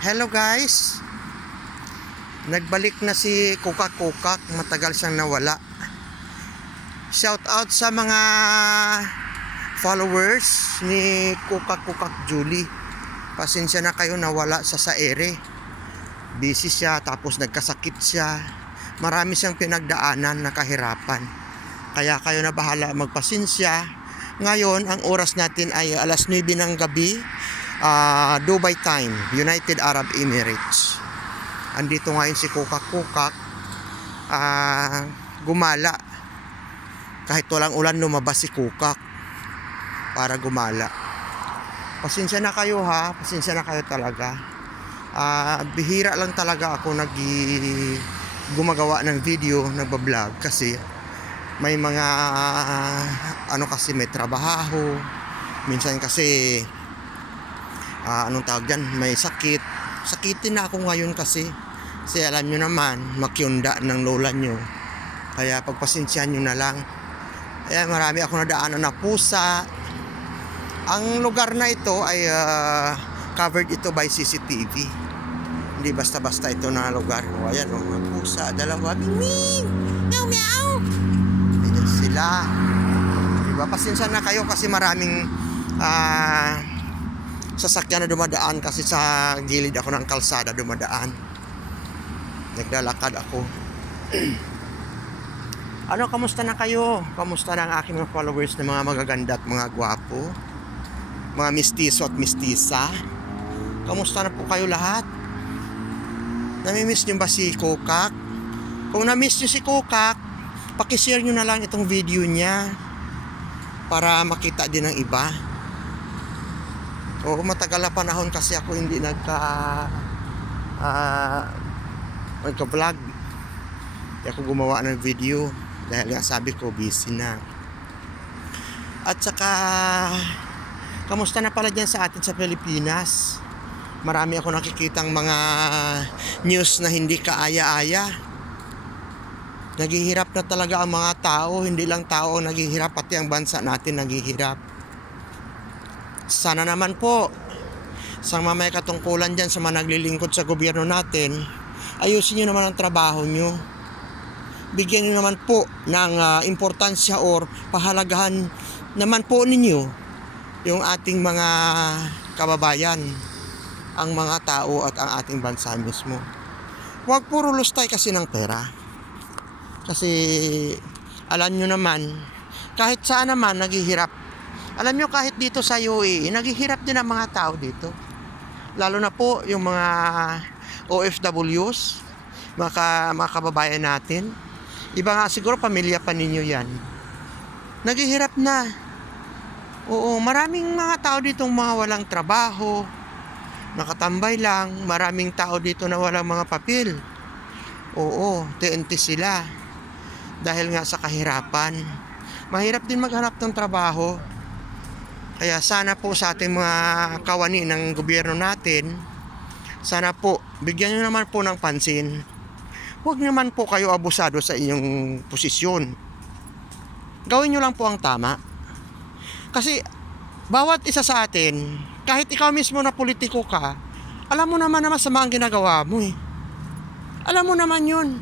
Hello guys, nagbalik na si Kukak, matagal siyang nawala. Shout out sa mga followers ni Kukak Julie. Pasensya na kayo, nawala sa ere. Busy siya, tapos nagkasakit siya. Marami siyang pinagdaanan na kahirapan. Kaya kayo na bahala magpasensya. Ngayon, ang oras natin ay alas 9 ng gabi. Dubai time, United Arab Emirates. Andito ngayon si Kukak, gumala. Kahit walang ulan, lumabas si Kukak para gumala. Pasensya na kayo ha, pasensya na kayo talaga. Bihira lang talaga ako gumagawa ng video, nagbablog kasi may mga kasi may trabaho. Minsan kasi anong tawag dyan, may sakitin na ako ngayon kasi alam nyo naman, makyunda ng lola nyo, kaya pagpasensyahan nyo na lang. Kaya marami ako nadaanan na pusa. Ang lugar na ito ay covered ito by CCTV, hindi basta-basta ito na lugar. Ayan mga pusa, dalawa, ming meow meow, ayan sila, diba? Pasensya na kayo kasi maraming sasakyan na dumadaan kasi sa gilid ako ng kalsada dumadaan. Naglalakad ako. Kamusta na kayo? Kamusta na ang aking mga followers na mga magaganda at mga gwapo? Mga mistiso at mistisa? Kamusta na po kayo lahat? Namimiss nyo ba si Kukak? Kung namiss nyo si Kukak, pakishare nyo na lang itong video niya para makita din ng iba. O matagal na panahon kasi ako hindi nagka-vlog. Hindi ako gumawa ng video dahil nga sabi ko busy na. At saka kamusta na pala dyan sa atin sa Pilipinas? Marami ako nakikitang mga news na hindi kaaya-aya. Naghihirap na talaga ang mga tao. Hindi lang tao ang naghihirap, pati ang bansa natin naghihirap. Sana naman po sa mga may katungkulan dyan, sa mga naglilingkod sa gobyerno natin, ayusin nyo naman ang trabaho nyo. Bigyan nyo naman po ng importansya or pahalagahan naman po ninyo yung ating mga kababayan, ang mga tao at ang ating bansa mismo. Huwag puro lustay kasi ng pera. Kasi alam nyo naman, kahit saan naman naghihirap. Alam nyo, kahit dito sa UAE, naghihirap din ang mga tao dito. Lalo na po yung mga OFWs, mga kababayan natin. Iba nga siguro, pamilya pa ninyo yan. Naghihirap na. Oo, maraming mga tao dito mga walang trabaho, nakatambay lang. Maraming tao dito na walang mga papel. Oo, TNT sila. Dahil nga sa kahirapan. Mahirap din maghanap ng trabaho. Kaya sana po sa ating mga kawani ng gobyerno natin, sana po bigyan nyo naman po ng pansin. Huwag naman po kayo abusado sa inyong posisyon. Gawin nyo lang po ang tama. Kasi bawat isa sa atin, kahit ikaw mismo na politiko ka, alam mo naman na masama ang ginagawa mo eh. Alam mo naman yun.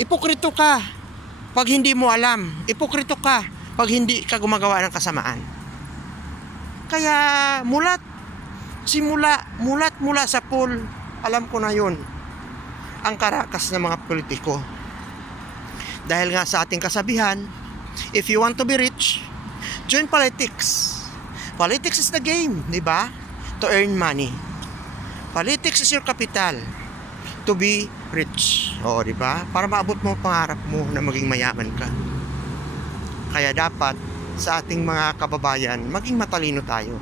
Ipokrito ka pag hindi mo alam. Ipokrito ka pag hindi ka gumagawa ng kasamaan. Kaya mulat sa pool, alam ko na yun ang karakas ng mga politiko. Dahil nga sa ating kasabihan, if you want to be rich, join politics. Politics is the game, di ba? To earn money. Politics is your capital to be rich. Oo, di ba? Para maabot mo ang pangarap mo na maging mayaman ka. Kaya dapat sa ating mga kababayan, maging matalino tayo.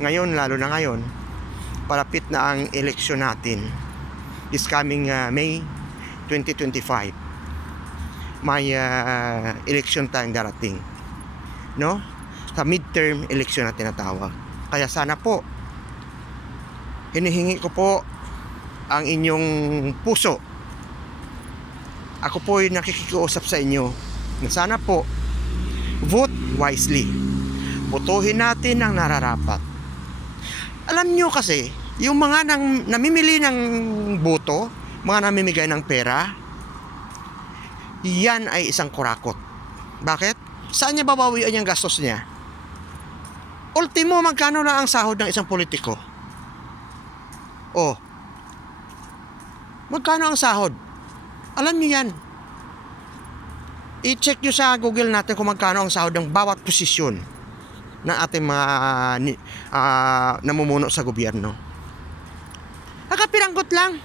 Ngayon, lalo na ngayon, palapit na ang eleksyon natin. This coming May 2025. May election tayong darating. No? Sa midterm election na tinatawag. Kaya sana po, hinihingi ko po ang inyong puso. Ako po ay nakikiusap sa inyo na sana po vote wisely. Botohin natin ang nararapat. Alam nyo kasi, yung mga namimili ng boto, mga namimigay ng pera, yan ay isang kurakot. Bakit? Saan niya babawian yung gastos niya? Ultimo, magkano lang ang sahod ng isang politiko? Oh, magkano ang sahod? Alam niyo yan. I-check nyo sa Google natin kung magkano ang sahod ng bawat posisyon ng ating mga namumuno sa gobyerno. Nakapiranggot lang.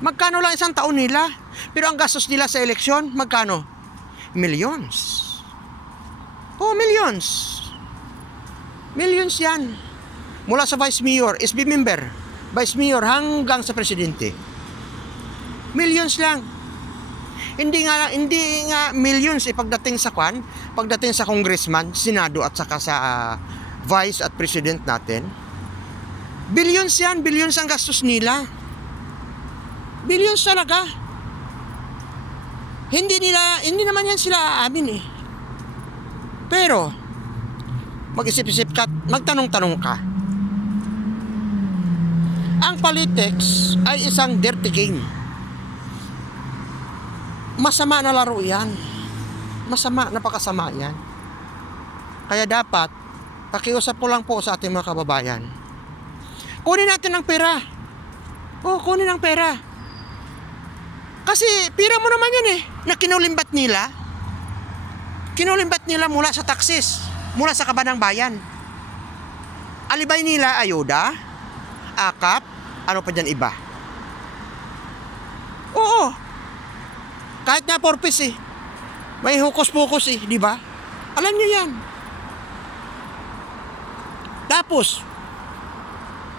Magkano lang isang taon nila? Pero ang gastos nila sa eleksyon, magkano? Millions. Oh, millions. Millions yan. Mula sa Vice Mayor, SB member, Vice Mayor, hanggang sa Presidente. Millions lang. Hindi nga millions pagdating sa pagdating sa congressman, senado at saka sa vice at president natin. Billions yan, billions ang gastos nila. Billions talaga. Hindi naman yan sila aamin eh. Pero mag-isip-isip ka, magtanong-tanong ka. Ang politics ay isang dirty game. Masama na laro yan. Masama, napakasama yan. Kaya dapat, pakiusap ko lang po sa ating mga kababayan. Kunin natin ang pera. Kunin ang pera. Kasi pera mo naman yan eh, na kinulimbat nila. Kinulimbat nila mula sa taxes, mula sa kaban ng bayan. Alibay nila, ayuda, akap, ano pa dyan iba. Oo. Kahit nga purpose eh. May hukus-pukus eh, di ba? Alam niyo yan. Tapos,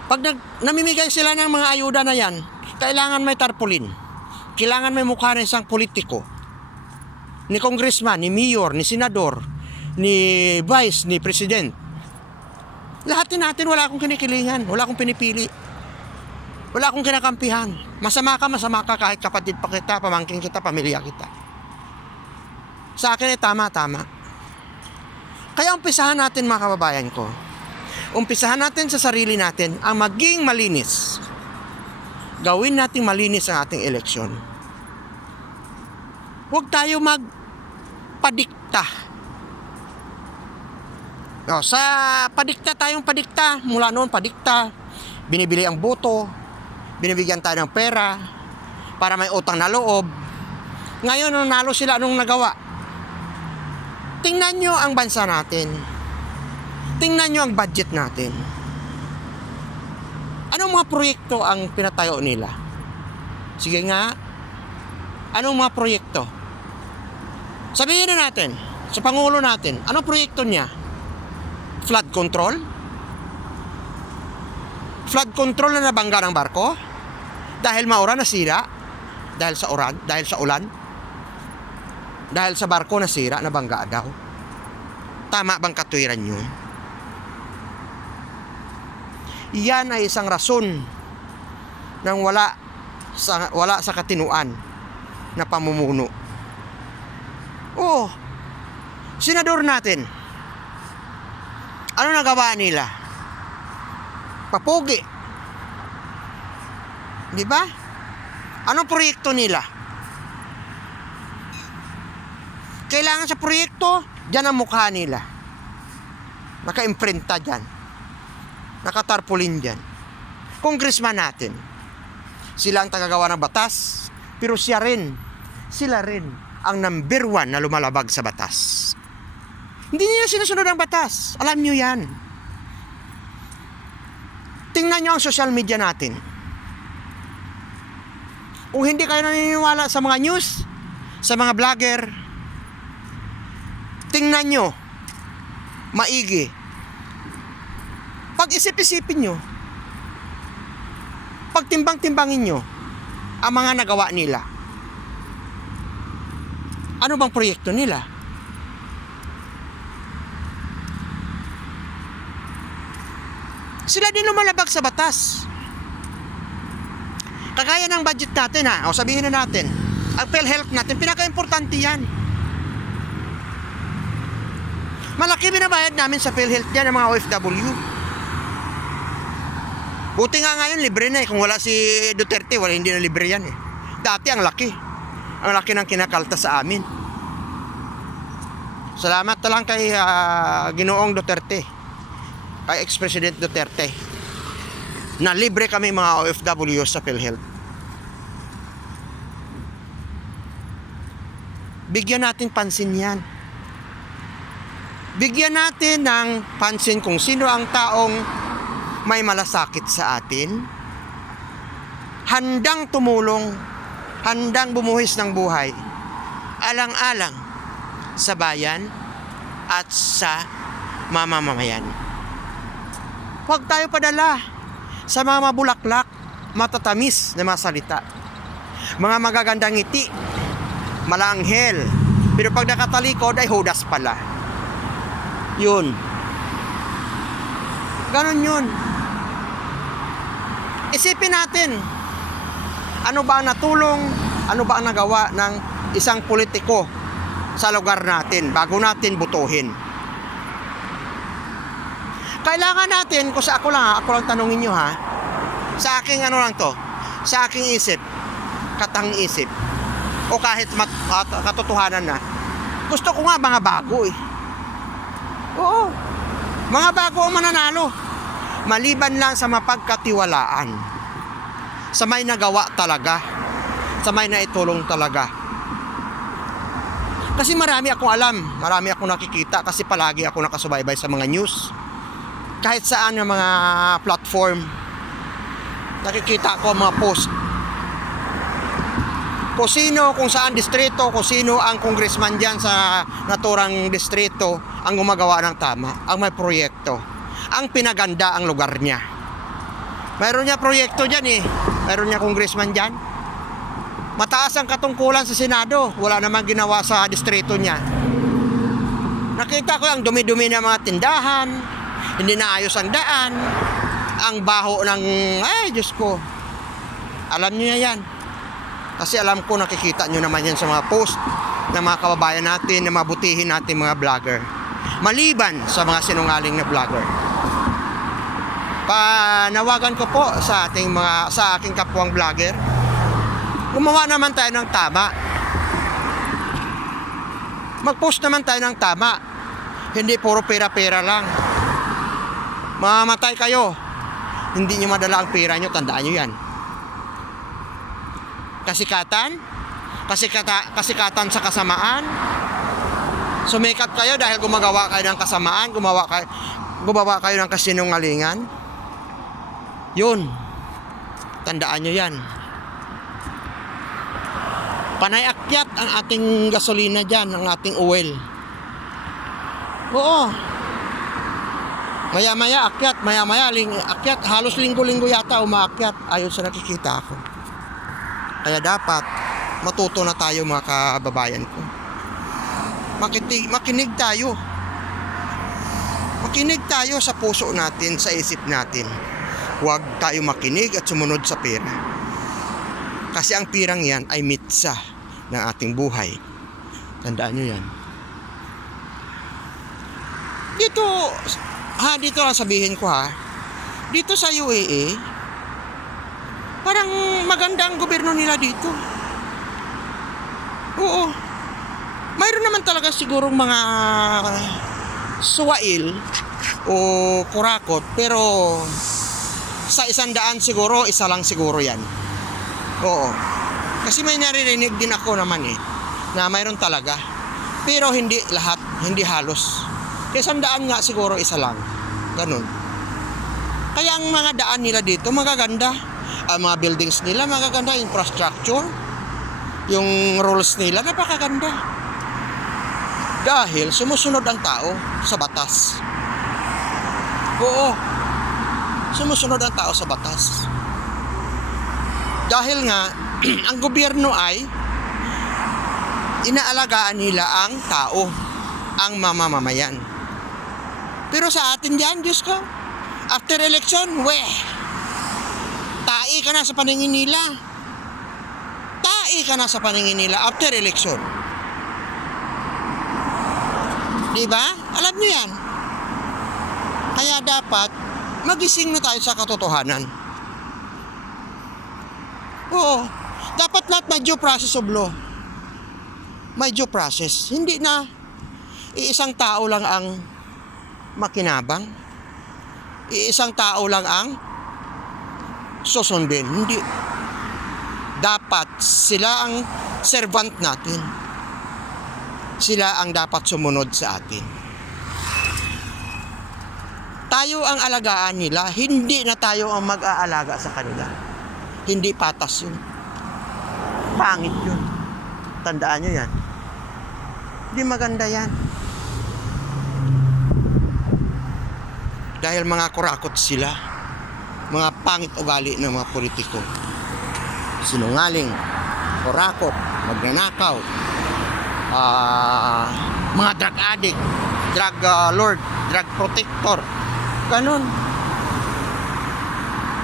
pag namimigay sila ng mga ayuda na yan, kailangan may tarpaulin. Kailangan may mukha ng isang politiko. Ni congressman, ni mayor, ni senador, ni vice, ni president. Lahat natin wala akong kinikilingan, wala akong pinipili. Wala akong kinakampihan. Masama ka kahit kapatid pa kita, pamangkin kita, pamilya kita. Sa akin ay tama. Kaya umpisahan natin mga kababayan ko. Umpisahan natin sa sarili natin ang maging malinis. Gawin nating malinis ang ating eleksyon. Huwag tayo magpadikta. Sa tayong padikta, mula noon padikta, binibili ang boto, binibigyan tayo ng pera para may utang na loob. Ngayon, nanalo sila, anong nagawa? Tingnan nyo ang bansa natin. Tingnan nyo ang budget natin. Anong mga proyekto ang pinatayo nila? Sige nga, anong mga proyekto? Sabihin na natin, sa Pangulo natin, anong proyekto niya? Flood control? Flood control na nabangga ng barko? Dahil mauran nasira? Dahil sa ulan? Dahil sa barko nasira, nabangga daw? Tama bang katwiran yun? Iyan ay isang rason ng wala sa katinuan na pamumuno. Senador natin, ano nagawa nila? Papugi. Di ba? Anong proyekto nila? Kailangan sa proyekto, dyan ang mukha nila. Naka-imprinta dyan. Nakatarpaulin dyan. Congressman natin. Sila ang tagagawa ng batas, pero sila rin ang number 1 na lumalabag sa batas. Hindi nila sinusunod ang batas. Alam nyo yan. Tingnan nyo ang social media natin. Kung hindi kayo naniniwala sa mga news, sa mga vlogger, tingnan nyo, maigi. Pag-isip-isipin nyo, pagtimbang-timbangin nyo, ang mga nagawa nila. Ano bang proyekto nila? Sila din lumalabag sa batas. Kagaya ng budget natin sabihin na natin, ang PhilHealth natin, pinaka-importante yan. Malaki binabayad namin sa PhilHealth yan ng mga OFW. Buti nga ngayon libre na eh. Kung wala si Duterte, wala, hindi na libre yan eh. Dati ang laki. Ang laki ng kinakalta sa amin. Salamat na lang kay Ginoong Duterte. Kay ex-president Duterte. Na libre kami mga OFW sa PhilHealth. Bigyan natin pansin yan. Bigyan natin ng pansin kung sino ang taong may malasakit sa atin. Handang tumulong, handang bumuhis ng buhay. Alang-alang sa bayan at sa mamamayan. Huwag tayo padala sa mga mabulaklak, matatamis na mga salita. Mga magagandang ngiti, malanghel. Pero pag nakatalikod ay hudas pala. Yun. Ganon yun. Isipin natin, ano ba ang natulong, ano ba ang nagawa ng isang politiko sa lugar natin bago natin butuhin. Kailangan natin, kung sa ako lang tanungin nyo ha, sa aking ano lang to, sa aking isip, katang isip, o kahit katotohanan na, gusto ko nga mga bago eh. Oo, mga bago ang mananalo. Maliban lang sa mapagkatiwalaan, sa may nagawa talaga, sa may naitulong talaga. Kasi marami akong alam, marami akong nakikita kasi palagi ako nakasubaybay sa mga news. Kahit saan ng mga platform, nakikita ko mga post. Kung sino, kung saan distrito, kung sino ang congressman dyan sa naturang distrito ang gumagawa ng tama, ang may proyekto, ang pinaganda ang lugar niya. Mayroon niya proyekto dyan eh, mayroon niya congressman dyan. Mataas ang katungkulan sa Senado, wala namang ginawa sa distrito niya. Nakita ko ang dumi-dumi ng mga tindahan, hindi naayos ang daan, ang baho ng, ay Diyos ko, alam niyo yan. Kasi alam ko nakikita nyo naman yan sa mga post ng mga kababayan natin, na mabutihin natin mga vlogger. Maliban sa mga sinungaling na vlogger. Panawagan ko po sa aking kapwang vlogger, gumawa naman tayo ng tama. Mag-post naman tayo ng tama. Hindi puro pera-pera lang. Mamamatay kayo, hindi nyo madala ang pera nyo, tandaan nyo yan. Kasikatan sa kasamaan. Sumikat kayo dahil gumagawa kayo ng kasamaan, gumawa kayo ng kasinungalingan. Yun, tandaan nyo yan. Panay akyat ang ating gasolina dyan, ang ating oil. Oo. Maya-maya akyat, akyat, halos linggo-linggo yata umaakyat ayon sa nakikita ko. Kaya dapat matuto na tayo mga kababayan ko. Makinig tayo. Makinig tayo sa puso natin, sa isip natin. Huwag tayo makinig at sumunod sa pera. Kasi ang pirang yan ay mitsa ng ating buhay. Tandaan nyo yan. Dito lang sabihin ko ha. Dito sa UAE, parang maganda ang gobyerno nila dito. Oo. Mayroon naman talaga sigurong mga suwail o kurakot, pero sa 100 siguro, isa lang siguro yan. Oo. Kasi may naririnig din ako naman eh, na mayroon talaga. Pero hindi lahat, hindi halos. Kaya 100 nga siguro, isa lang. Ganun. Kaya ang mga daan nila dito magaganda. Ang mga buildings nila magaganda, infrastructure, yung rules nila napakaganda. Dahil sumusunod ang tao sa batas. Oo. Sumusunod ang tao sa batas. Dahil nga ang gobyerno ay inaalagaan nila ang tao, ang mamamayan. Pero sa atin diyan, Diyos ko, after election, tai ka na sa paningin nila. Tai ka na sa paningin nila after election. Diba? Alam nyo yan. Kaya dapat magising na tayo sa katotohanan. Oo. Dapat lahat may due process of law. May due process. Hindi na iisang tao lang ang makinabang. Iisang tao lang ang susundin. Hindi. Dapat sila ang servant natin. Sila ang dapat sumunod sa atin. Tayo ang alagaan nila, hindi na tayo ang mag-aalaga sa kanila. Hindi patas yun. Pangit yun. Tandaan nyo yan. Hindi maganda yan. Dahil mga kurakot sila. Mga pangit ugali ng mga politiko. Sinungaling, kurakot, magnanakaw, mga drug addict, drug lord, drug protector. Ganon.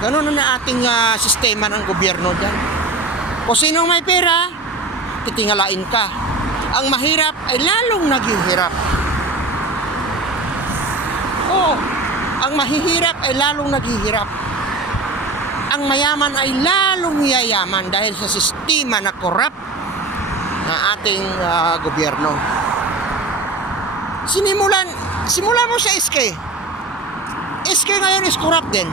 Ganon na ating sistema ng gobyerno dyan. Kung sinong may pera, titingalain ka. Ang mahirap ay lalong naghihirap. Oo, ang mahihirap ay lalong naghihirap. Ang mayaman ay lalong yayaman dahil sa sistema na korap na ating gobyerno. Simulan mo sa SK. SK ngayon is corrupt din.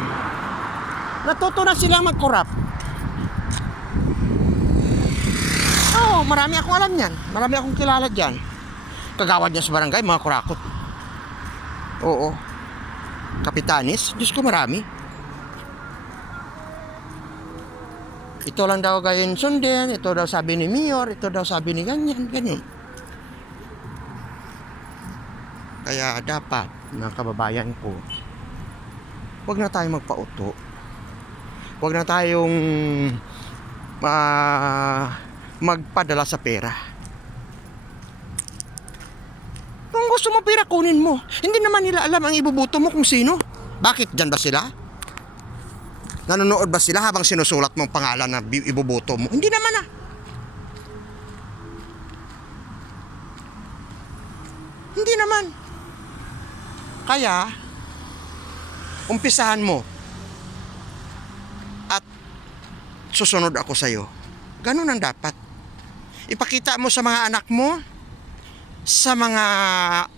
Natuto na silang mag-corrupt. Oo, marami akong alam yan. Marami akong kilala dyan. Kagawad niya sa barangay, mga kurakot. Oo. Kapitanis, Diyos ko marami. Ito lang daw gayon sundin, ito daw sabi ni Mayor, ito daw sabi ni ganyan, ganyan. Kaya dapat, mga kababayan ko, huwag na tayong magpauto. Huwag na tayong magpadala sa pera. Kung gusto mo pera, kunin mo. Hindi naman nila alam ang ibubuto mo kung sino. Bakit? Dyan ba sila? Nanonood ba sila habang sinusulat mong pangalan na ibuboto mo? Hindi naman Hindi naman. Kaya, umpisahan mo. At susunod ako sa'yo. Ganun ang dapat. Ipakita mo sa mga anak mo, sa mga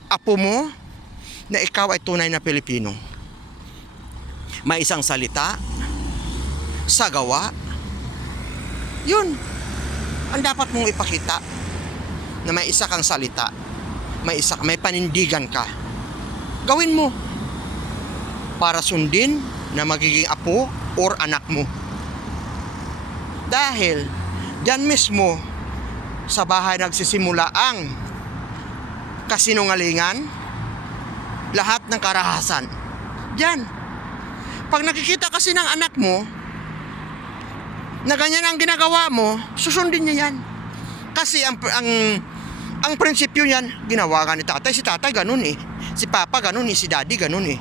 apo mo, na ikaw ay tunay na Pilipino. May isang salita, sa gawa, yun ang dapat mong ipakita, na may isa kang salita, may panindigan ka. Gawin mo para sundin na magiging apo or anak mo. Dahil diyan mismo sa bahay nagsisimula ang kasinungalingan, lahat ng karahasan. Diyan. Pag nakikita kasi ng anak mo na ganyan ang ginagawa mo, susundin niya yan. Kasi ang prinsipyo niyan, ginawa ka ni tatay. Si tatay ganun eh. Si papa ganun eh. Si daddy ganun eh.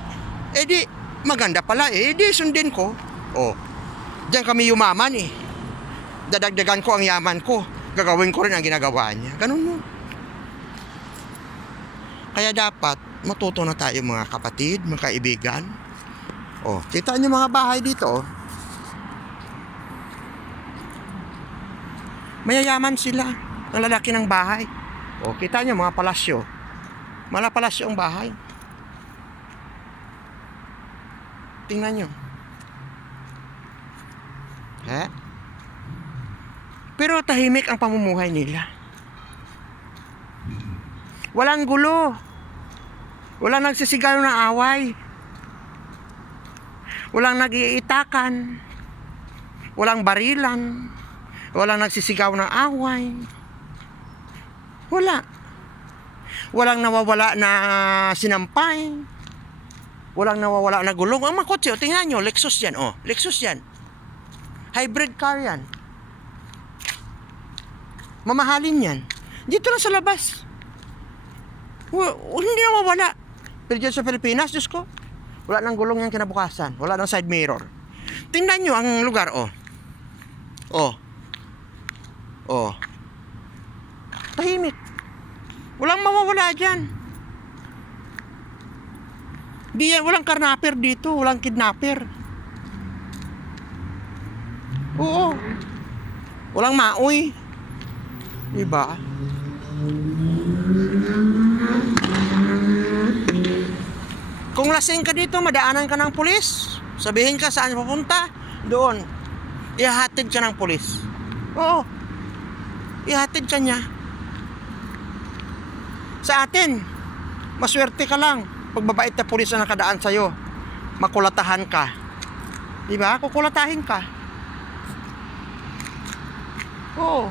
Eh di, maganda pala eh. Eh di, sundin ko. Oh, diyan kami yumaman eh. Dadagdagan ko ang yaman ko. Gagawin ko rin ang ginagawa niya. Ganun mo. Kaya dapat, matuto na tayo mga kapatid, mga kaibigan. Oh, kita niyo mga bahay dito oh. Mayayaman sila, ang lalaki ng bahay. O, kita nyo mga palasyo. Mga palasyo ang bahay. Tingnan nyo. Pero tahimik ang pamumuhay nila. Walang gulo. Walang nagsisigaw ng away. Walang nag-iitakan. Walang barilan. Walang nagsisigaw ng away. Wala. Walang nawawala na sinampay. Walang nawawala na gulong. Ang mga kotse, tingnan nyo, Lexus yan. Oh, Lexus yan. Hybrid car yan. Mamahalin yan. Dito lang sa labas. Hindi nawawala. Pero dyan sa Pilipinas, Diyos ko, wala nang gulong yan kinabukasan. Wala nang side mirror. Tingnan nyo ang lugar, oh. Oh. Oh. Tahimik. Walang mawawala dyan. Di yan, walang karnaper dito, walang kidnapper. Oo. Walang maoy. Diba? Kung lasing ka dito, madaanan ka ng pulis. Sabihin ka saan pupunta, doon. Ihahatid ka ng pulis. Oo. Ihahatid ka niya. Sa atin, maswerte ka lang. Pagbabait na pulis na nakadaan sa'yo, makulatahan ka. Diba? Kukulatahin ka. Oo.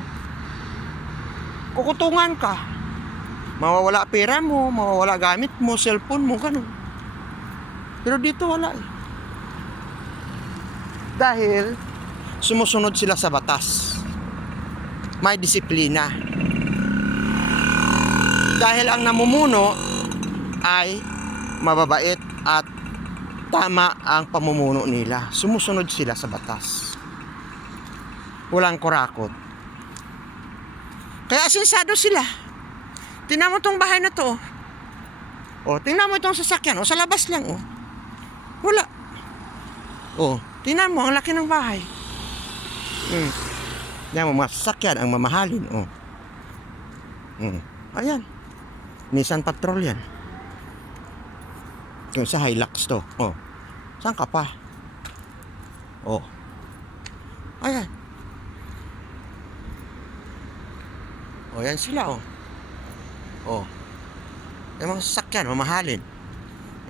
Kukutungan ka. Mawawala pera mo, mawawala gamit mo, cellphone mo, ganun. Pero dito wala eh. Dahil sumusunod sila sa batas. May disiplina. Dahil ang namumuno ay mababait at tama ang pamumuno nila. Sumusunod sila sa batas. Walang kurakot. Kaya asensado sila. Tingnan mo tong bahay na to. Oh, tingnan mo itong sasakyan. Oh, sa labas lang. Oh. Wala. Oh, tingnan mo, ang laki ng bahay. Tingnan mo, mga sasakyan ang mamahalin. Oh. Ayan. Nissan Patrol yan. Yung sa Hilux to. Oh. Saan ka pa? Oh. Ayan. Oh, yan sila, oh. Oh. Yung mga sasakyan, mamahalin.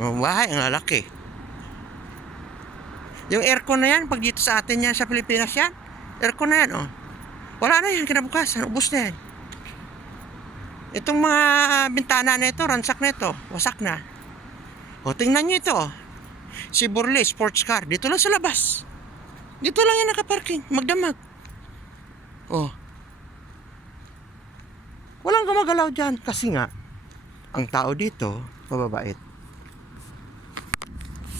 Yung bahay, ang lalaki. Yung aircon na yan, pag dito sa atin yan, sa Pilipinas yan, aircon na yan, oh. Wala na yan, kinabukasan, ubos na yan. Itong mga bintana na ito, ransak na ito, wasak na. O, tingnan nyo ito, oh. Si Burley, sports car, dito lang sa labas. Dito lang yan nakaparking, magdamag. Oh. Walang gumagalaw dyan, kasi nga, ang tao dito, mababait.